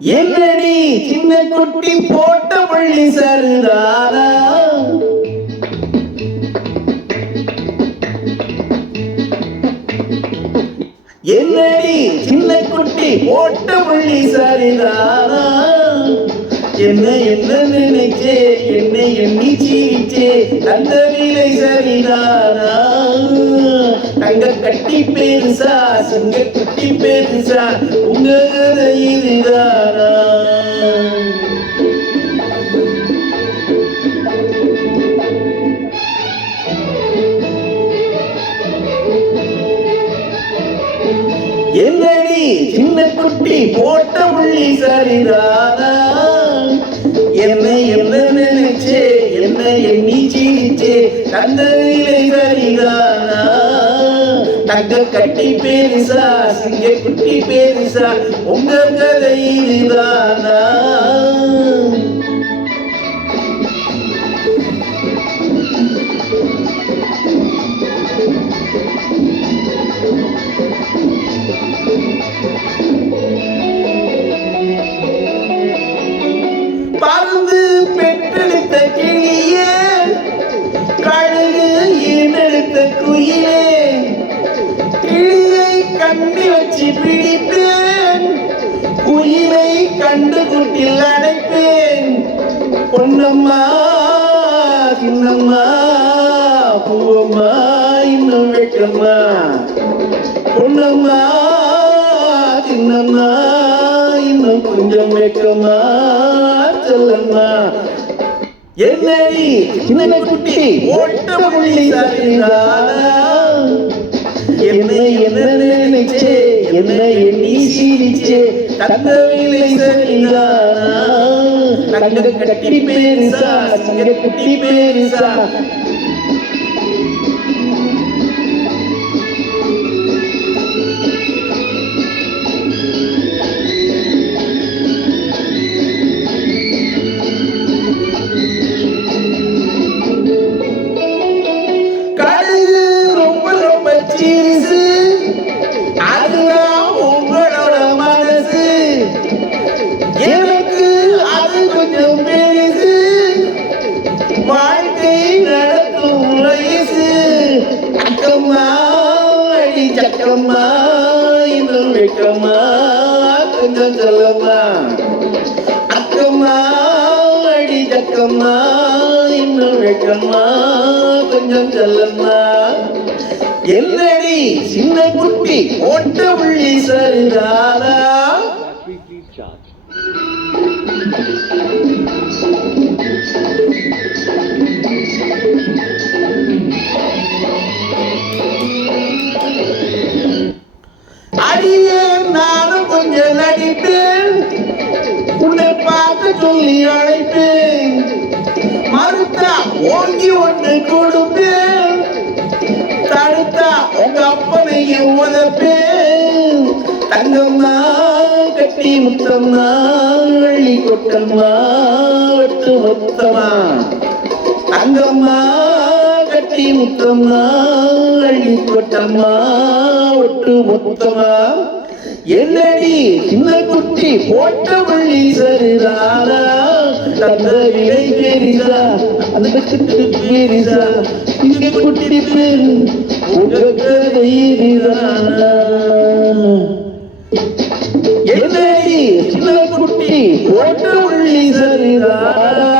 என்னடி சின்ன குட்டி போட்ட பள்ளி சருதாரா? என்னடி சின்ன குட்டி போட்ட பள்ளி சரிதாரா? என்ன என்ன நினைச்சே, என்னை எண்ணி சீரிச்சே, அந்த விலை சரிதாரா? தங்க கட்டி பெருசா, சிங்க குட்டி பெருசா, உங்க கதை இதுதானா? என்னடி சின்ன குட்டி போட்ட புள்ளி சரிதானா? என்னை என்ன நினைச்சே, என்னை எண்ணி சீரிச்சே, தந்த விலை சரிதானா? தங்க கட்டி பெருசா, சிங்க குட்டி பெருசா, உங்க கதை இதுதானா? பறந்து பெற்றெடுத்த கிளியே, கழுகு ஈண்டெடுத்த குயிலே, கிளியை கண்டி வச்சு பிடிப்பேன், குயிலை கண்டு கூட்டில் அடைப்பேன். பொன்னம்மா சின்னம்மா பூவம்மா இன்னும் வைக்கம்மா, பொன்னம்மா சின்னம்மா இன்னும் கொஞ்சம் வைக்கம்மா சொல்லம்மா. என்னடி சின்ன குட்டி ஓட்ட புள்ளி சரிதானா? என்னை என்ன நினைச்சே, என்னை எண்ணி சீரிச்சே, தந்த விலை சரிதானா? தங்க கட்டி பெருசா, சிங்க குட்டி பெருசா, சீரிசு அதுதான் உங்களோட மனசு, எனக்கு அது கொஞ்சம் பெருசு, வாழ்க்கை நடத்தும் வயசு. அக்கம்மா அடி சக்கம்மா இன்னும் வைக்கம்மா கொஞ்சம் சொல்லம்மா, அக்கம்மா அடி சக்கம்மா இன்னும் வைக்கம்மா கொஞ்சம் சொல்லம்மா. என்னடி சின்ன குட்டி ஓட்ட புள்ளி சரிதானா? அடியே நானும் கொஞ்சம் நடிப்பேன், உன்னை பார்த்து சொல்லி அழைப்பேன், மறுத்தா ஓங்கி ஒன்று கொடுப்பேன், தடுத்தா உங்க அப்பனையும் உதப்பேன். தங்கம்மா கட்டி முத்தம்மா அள்ளி கொட்டம்மா ஒட்டு மொத்தமா, தங்கம்மா கட்டி முத்தம்மா அள்ளி கொட்டம்மா ஒட்டு மொத்தமா. என்னடி சின்ன குட்டி போட்ட புள்ளி சரிதானா? தந்த விலை பெரிசா, அந்த குட்டி பெரிசா, இங்க குட்டி பெரு உங்க கதை இதுதானா? என்னடி சின்ன குட்டி போட்ட புள்ளி சரிதானா?